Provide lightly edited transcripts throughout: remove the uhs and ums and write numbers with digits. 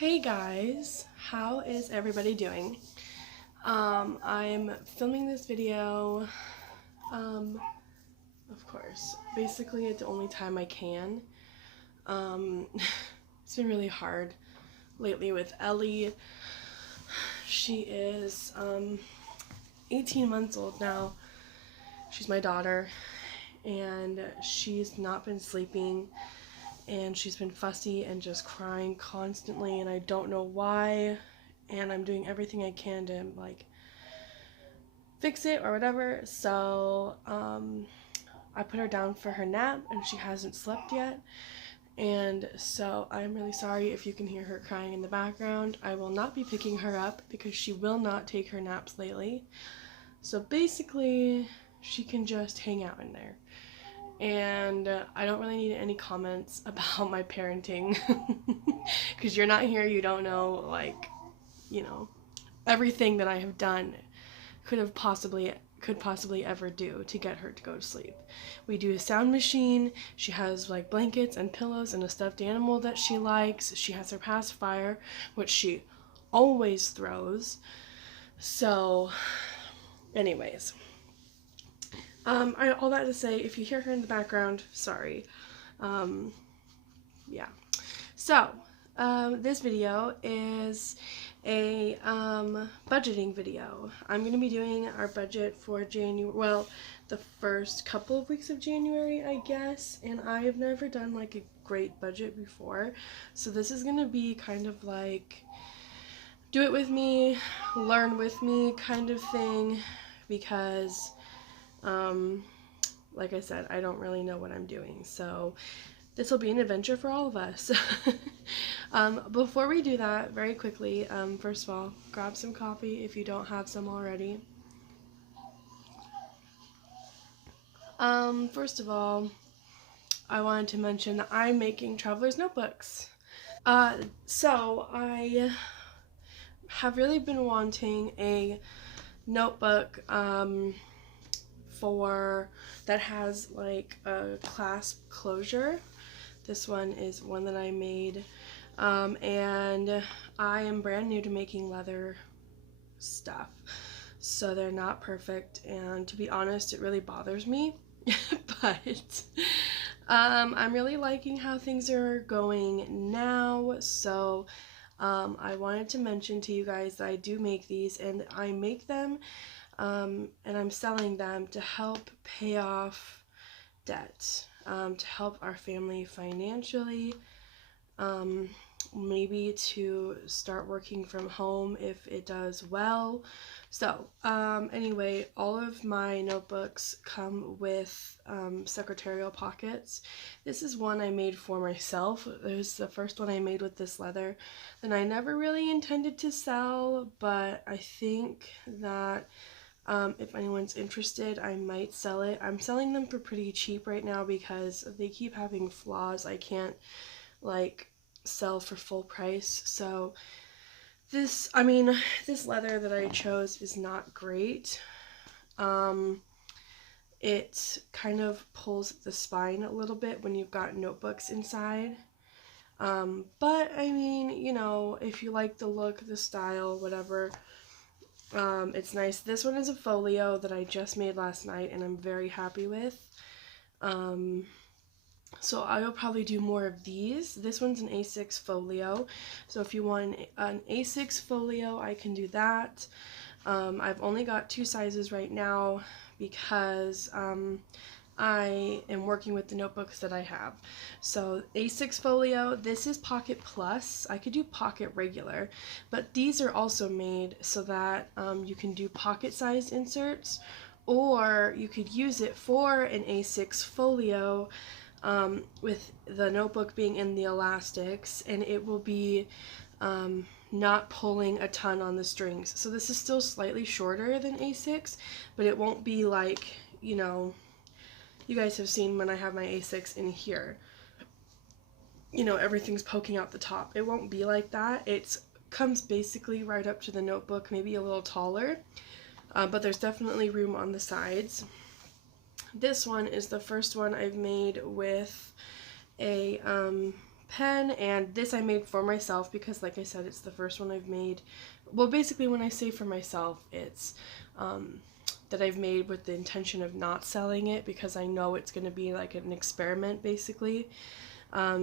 Hey guys, how is everybody doing? I'm filming this video, of course, basically at the only time I can. Um, it's been really hard lately with Ellie. She is 18 months old now. She's my daughter, and she's not been sleeping, and she's been fussy and just crying constantly, and I don't know why, and I'm doing everything I can to like fix it or whatever. So I put her down for her nap and she hasn't slept yet, and so I'm really sorry if you can hear her crying in the background. I will not be picking her up because she will not take her naps lately, so basically she can just hang out in there. And I don't really need any comments about my parenting because you're not here, you don't know, like, everything that I have done could possibly ever do to get her to go to sleep. We do a sound machine. She has like blankets and pillows and a stuffed animal that she likes. She has her pacifier, which she always throws. So anyways, all that to say, if you hear her in the background, sorry. Yeah. So, this video is a budgeting video. I'm going to be doing our budget for January, well, the first couple of weeks of January, I guess, and I have never done like a great budget before, so this is going to be kind of like do it with me, learn with me kind of thing, because like I said, I don't really know what I'm doing, so this will be an adventure for all of us. Before we do that, very quickly, first of all, grab some coffee if you don't have some already. First of all, I wanted to mention that I'm making traveler's notebooks. So I have really been wanting a notebook, that has like a clasp closure. This one is one that I made, and I am brand new to making leather stuff, so they're not perfect, and to be honest, it really bothers me. But I'm really liking how things are going now, so I wanted to mention to you guys that I do make these, and I make them and I'm selling them to help pay off debt, to help our family financially, maybe to start working from home if it does well. So anyway, all of my notebooks come with secretarial pockets. This is one I made for myself. It was the first one I made with this leather, and I never really intended to sell, but I think that if anyone's interested, I might sell it. I'm selling them for pretty cheap right now because they keep having flaws. I can't like sell for full price. So this leather that I chose is not great. It kind of pulls the spine a little bit when you've got notebooks inside. But I mean, if you like the look, the style, whatever, it's nice. This one is a folio that I just made last night and I'm very happy with. So I will probably do more of these. This one's an A6 folio, so if you want an A6 folio, I can do that. I've only got 2 sizes right now because I am working with the notebooks that I have. So A6 folio, this is Pocket Plus. I could do Pocket regular, but these are also made so that you can do pocket-sized inserts, or you could use it for an A6 folio with the notebook being in the elastics, and it will be not pulling a ton on the strings. So this is still slightly shorter than A6, but it won't be like, you guys have seen when I have my A6 in here, everything's poking out the top. It won't be like that. It comes basically right up to the notebook, maybe a little taller, but there's definitely room on the sides. This one is the first one I've made with a pen, and this I made for myself because, like I said, it's the first one I've made. Well, basically when I say for myself, it's that I've made with the intention of not selling it because I know it's going to be like an experiment basically.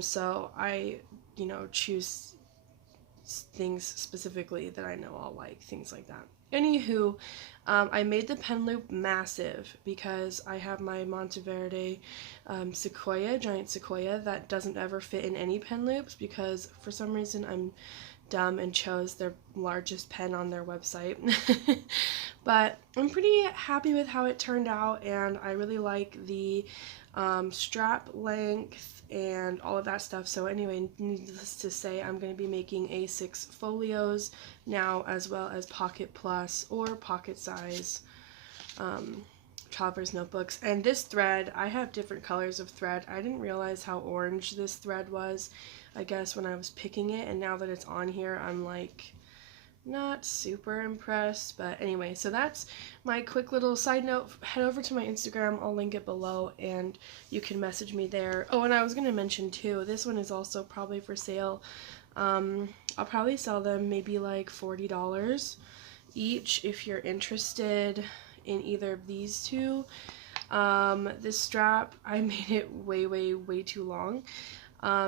So I, you know, choose things specifically that I know I'll like, things like that. Anywho, I made the pen loop massive because I have my Monteverde Sequoia, giant Sequoia, that doesn't ever fit in any pen loops because for some reason I'm dumb and chose their largest pen on their website. But I'm pretty happy with how it turned out, and I really like the strap length and all of that stuff. So anyway, needless to say, I'm going to be making A6 folios now, as well as pocket plus or pocket size traveler's notebooks. And this thread, I have different colors of thread. I didn't realize how orange this thread was, I guess, when I was picking it, and now that it's on here, I'm like not super impressed. But anyway, so that's my quick little side note. Head over to my Instagram, I'll link it below, and you can message me there. Oh, and I was going to mention too, this one is also probably for sale. I'll probably sell them maybe like $40 each if you're interested in either of these two. This strap, I made it way too long.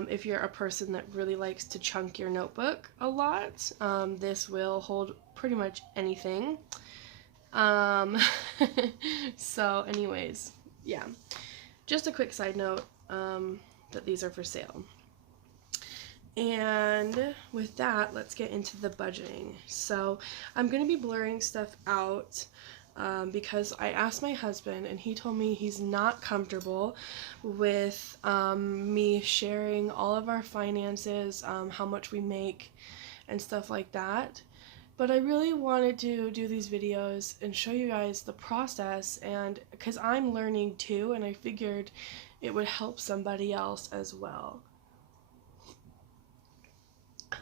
If you're a person that really likes to chunk your notebook a lot, this will hold pretty much anything. So anyways, yeah, just a quick side note that these are for sale. And with that, let's get into the budgeting. So I'm going to be blurring stuff out because I asked my husband and he told me he's not comfortable with me sharing all of our finances, how much we make and stuff like that. But I really wanted to do these videos and show you guys the process, and because I'm learning too, and I figured it would help somebody else as well.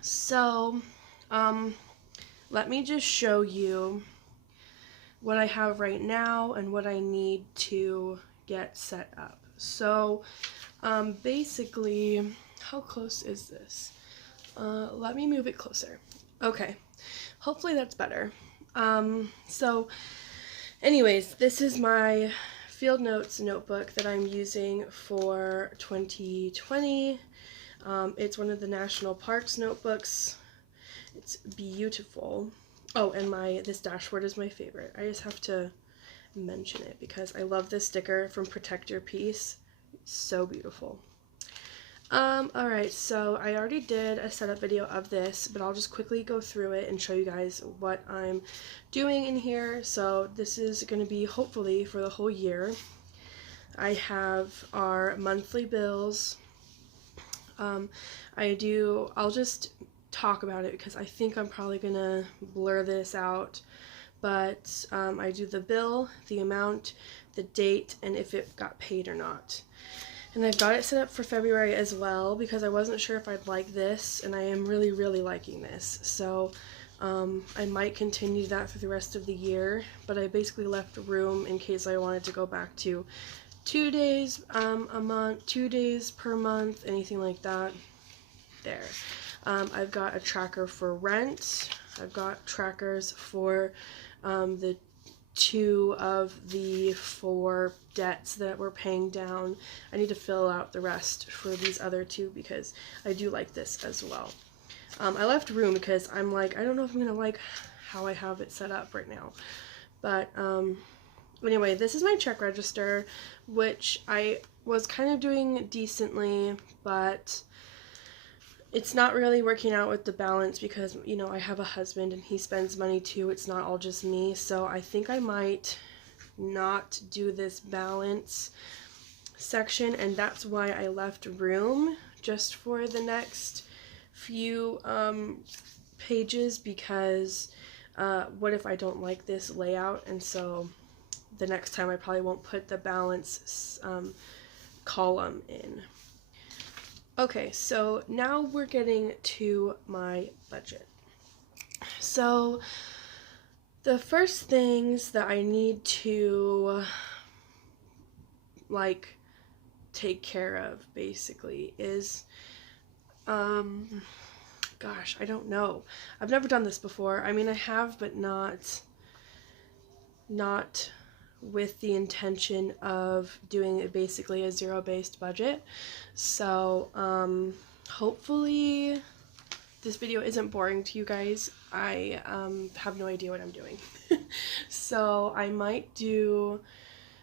So let me just show you what I have right now and what I need to get set up. So basically, how close is this? Let me move it closer. Okay, hopefully that's better. So anyways, this is my Field Notes notebook that I'm using for 2020. It's one of the National Parks notebooks. It's beautiful. Oh, and this dashboard is my favorite. I just have to mention it because I love this sticker from Protect Your Peace. It's so beautiful. Alright, so I already did a setup video of this, but I'll just quickly go through it and show you guys what I'm doing in here. So this is going to be hopefully for the whole year. I have our monthly bills. I'll just talk about it because I think I'm probably gonna blur this out, but I do the bill, the amount, the date, and if it got paid or not. And I've got it set up for February as well because I wasn't sure if I'd like this, and I am really liking this. So I might continue that through the rest of the year, but I basically left room in case I wanted to go back to 2 days a month, 2 days per month, anything like that. There. I've got a tracker for rent. I've got trackers for the 2 of the 4 debts that we're paying down. I need to fill out the rest for these other 2 because I do like this as well. I left room because I'm like, I don't know if I'm going to like how I have it set up right now. But anyway, this is my check register, which I was kind of doing decently, but it's not really working out with the balance because, you know, I have a husband and he spends money too. It's not all just me. So I think I might not do this balance section, and that's why I left room just for the next few pages because what if I don't like this layout? And so the next time I probably won't put the balance column in. Okay, so now we're getting to my budget. So the first things that I need to like take care of basically is Gosh, I don't know. I've never done this before. I mean, I have, but not with the intention of doing basically a zero-based budget. So, hopefully this video isn't boring to you guys. I have no idea what I'm doing. So I might do,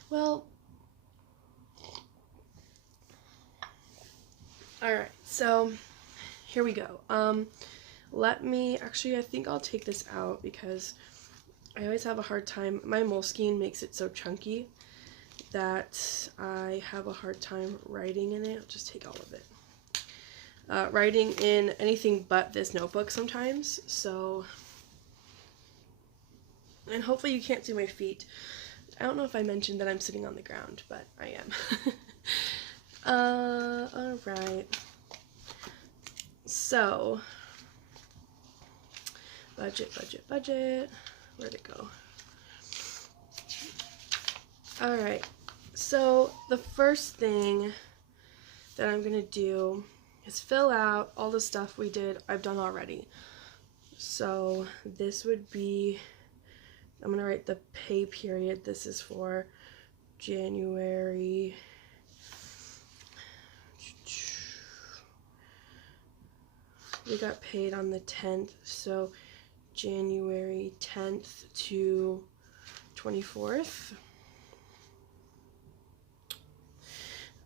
well, alright, so here we go. Actually, I think I'll take this out because I always have a hard time. My Moleskine makes it so chunky that I have a hard time writing in it. I'll just take all of it. Writing in anything but this notebook sometimes, so, and hopefully you can't see my feet. I don't know if I mentioned that I'm sitting on the ground, but I am. Alright. So, budget. Where'd it go? Alright, so the first thing that I'm gonna do is fill out all the stuff I've done already. So this would be, I'm gonna write the pay period. This is for January. We got paid on the 10th, so January 10th to 24th.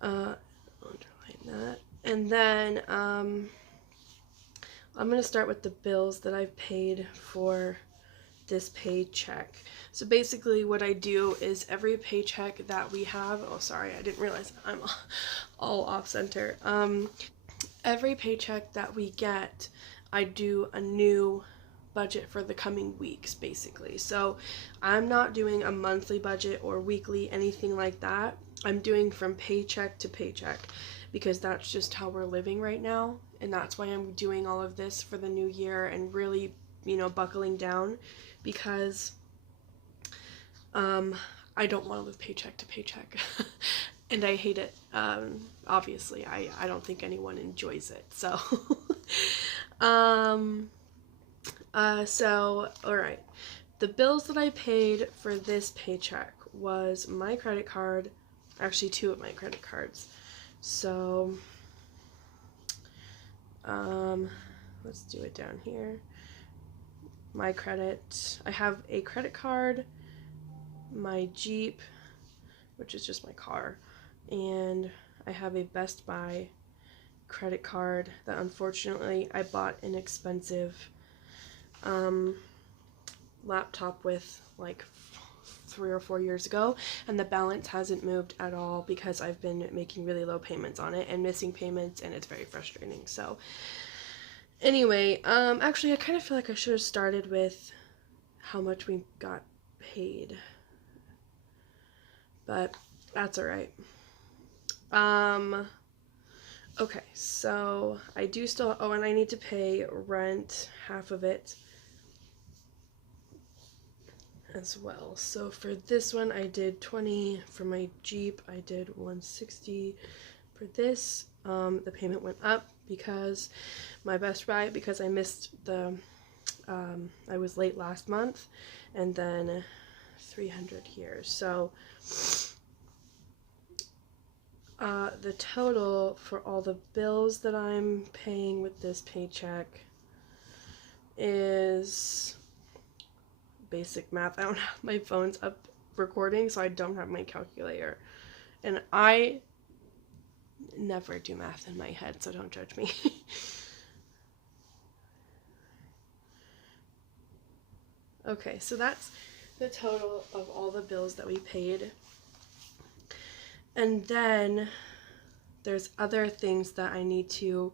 Underline that. And then I'm going to start with the bills that I've paid for this paycheck. So basically what I do is every paycheck that we have, oh sorry, I didn't realize I'm all off center. Every paycheck that we get, I do a new budget for the coming weeks, basically. So I'm not doing a monthly budget or weekly, anything like that. I'm doing from paycheck to paycheck because that's just how we're living right now. And that's why I'm doing all of this for the new year and really, buckling down because I don't want to live paycheck to paycheck. And I hate it. Obviously, I don't think anyone enjoys it. So, alright. The bills that I paid for this paycheck was my credit card, actually 2 of my credit cards. So, let's do it down here. My credit, I have a credit card, my Jeep, which is just my car, and I have a Best Buy credit card that unfortunately I bought an expensive laptop with like 3 or 4 years ago, and the balance hasn't moved at all because I've been making really low payments on it and missing payments, and it's very frustrating. So anyway, actually I kind of feel like I should have started with how much we got paid, but that's alright. Okay, so I do still, oh, and I need to pay rent, half of it as well. So for this one, I did 20. For my Jeep, I did 160. For this, the payment went up because my Best Buy, because I missed the, I was late last month, and then 300 here. So the total for all the bills that I'm paying with this paycheck is, basic math, I don't have my phone's up recording, so I don't have my calculator, and I never do math in my head, so don't judge me. Okay, so that's the total of all the bills that we paid. And then there's other things that I need to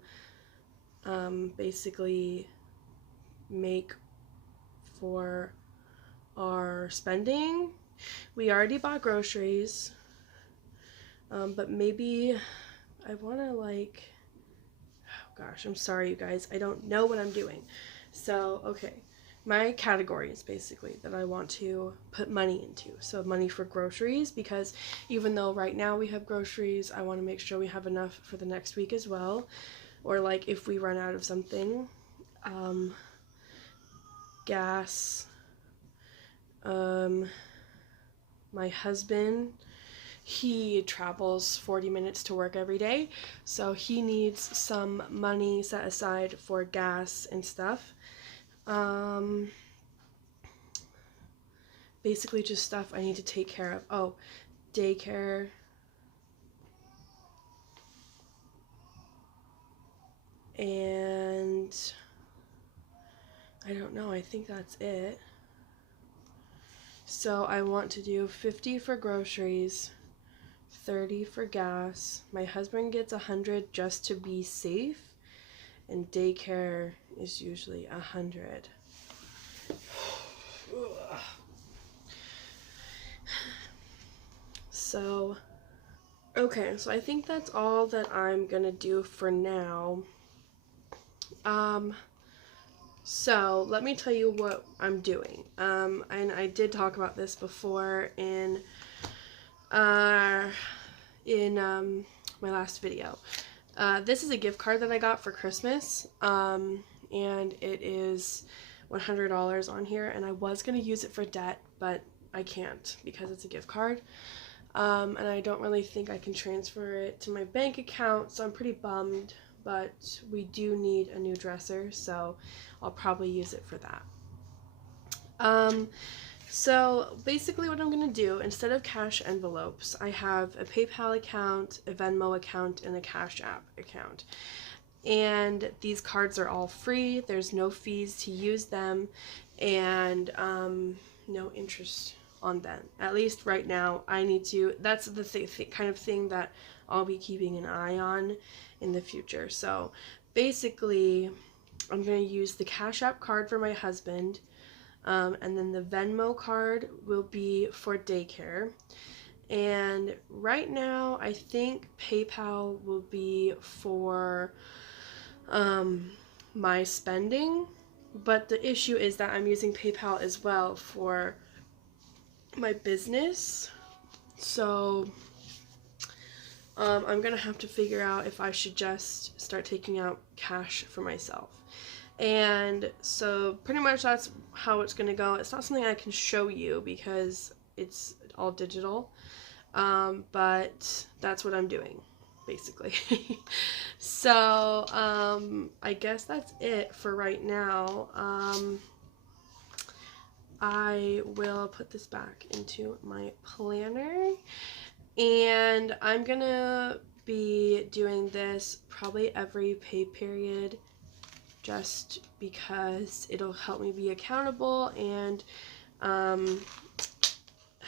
basically make for our spending. We already bought groceries, but maybe I want to, like, oh gosh, I'm sorry you guys, I don't know what I'm doing. So, okay, my categories basically that I want to put money into. So money for groceries, because even though right now we have groceries, I want to make sure we have enough for the next week as well. or like if we run out of something. Gas. My husband, he travels 40 minutes to work every day, so he needs some money set aside for gas and stuff. Basically just stuff I need to take care of. Oh, daycare. And I don't know, I think that's it. So I want to do 50 for groceries, 30 for gas. My husband gets 100 just to be safe, and daycare is usually 100. So, okay, so I think that's all that I'm gonna do for now. So let me tell you what I'm doing. And I did talk about this before in my last video. This is a gift card that I got for Christmas, and it is $100 on here, and I was going to use it for debt, but I can't because it's a gift card, and I don't really think I can transfer it to my bank account, so I'm pretty bummed, but we do need a new dresser, so I'll probably use it for that. So basically what I'm going to do, instead of cash envelopes, I have a PayPal account, a Venmo account, and a Cash App account. And these cards are all free. There's no fees to use them, and no interest on them. At least right now, I need to. That's the kind of thing that I'll be keeping an eye on in the future. So basically, I'm going to use the Cash App card for my husband. And then the Venmo card will be for daycare. And right now, I think PayPal will be for my spending. But the issue is that I'm using PayPal as well for my business. So I'm going to have to figure out if I should just start taking out cash for myself. And so pretty much that's how it's going to go. It's not something I can show you because it's all digital, but that's what I'm doing, basically. So I guess that's it for right now. I will put this back into my planner, and I'm going to be doing this probably every pay period, just because it'll help me be accountable and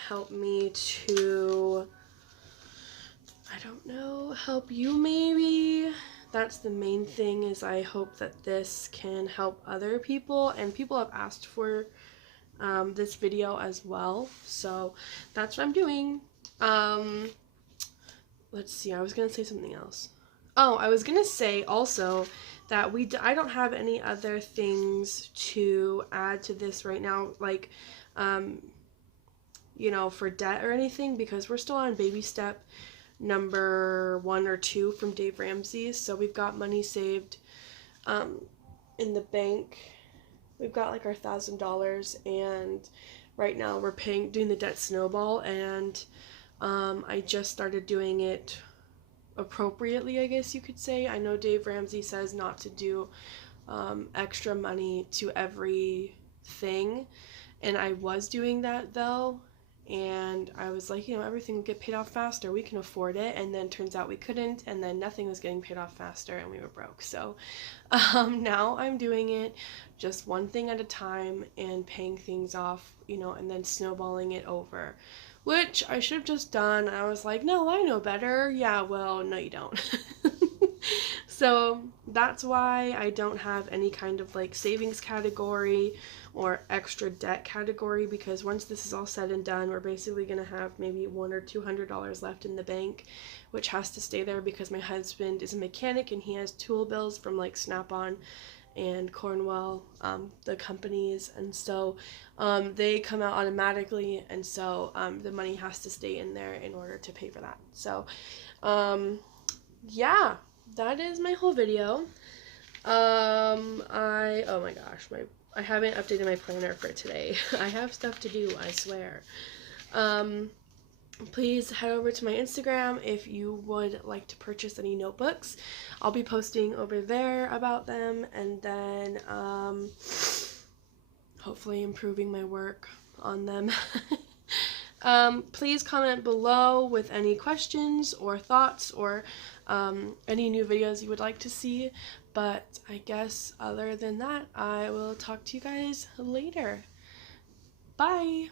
help me to, I don't know, help you maybe. That's the main thing, is I hope that this can help other people, and people have asked for this video as well, so that's what I'm doing. Let's see, I was gonna say something else. Oh, I was gonna say also that I don't have any other things to add to this right now, like, you know, for debt or anything, because we're still on baby step number 1 or 2 from Dave Ramsey's. So we've got money saved in the bank. We've got like our $1,000, and right now we're doing the debt snowball, and I just started doing it appropriately, I guess you could say. I know Dave Ramsey says not to do extra money to everything, and I was doing that though, and I was like, you know, everything will get paid off faster, we can afford it, and then turns out we couldn't, and then nothing was getting paid off faster, and we were broke. So now I'm doing it just one thing at a time and paying things off, you know, and then snowballing it over, which I should have just done. I was like, no, I know better. Yeah, well, no, you don't. So that's why I don't have any kind of like savings category or extra debt category, because once this is all said and done, we're basically going to have maybe $100 or $200 left in the bank, which has to stay there because my husband is a mechanic and he has tool bills from like Snap-on and Cornwell, the companies, and so they come out automatically, and so the money has to stay in there in order to pay for that. So yeah, that is my whole video. Oh my gosh, I haven't updated my planner for today. I have stuff to do, I swear. Please head over to my Instagram if you would like to purchase any notebooks. I'll be posting over there about them, and then hopefully improving my work on them. Please comment below with any questions or thoughts or any new videos you would like to see. But I guess other than that, I will talk to you guys later. Bye!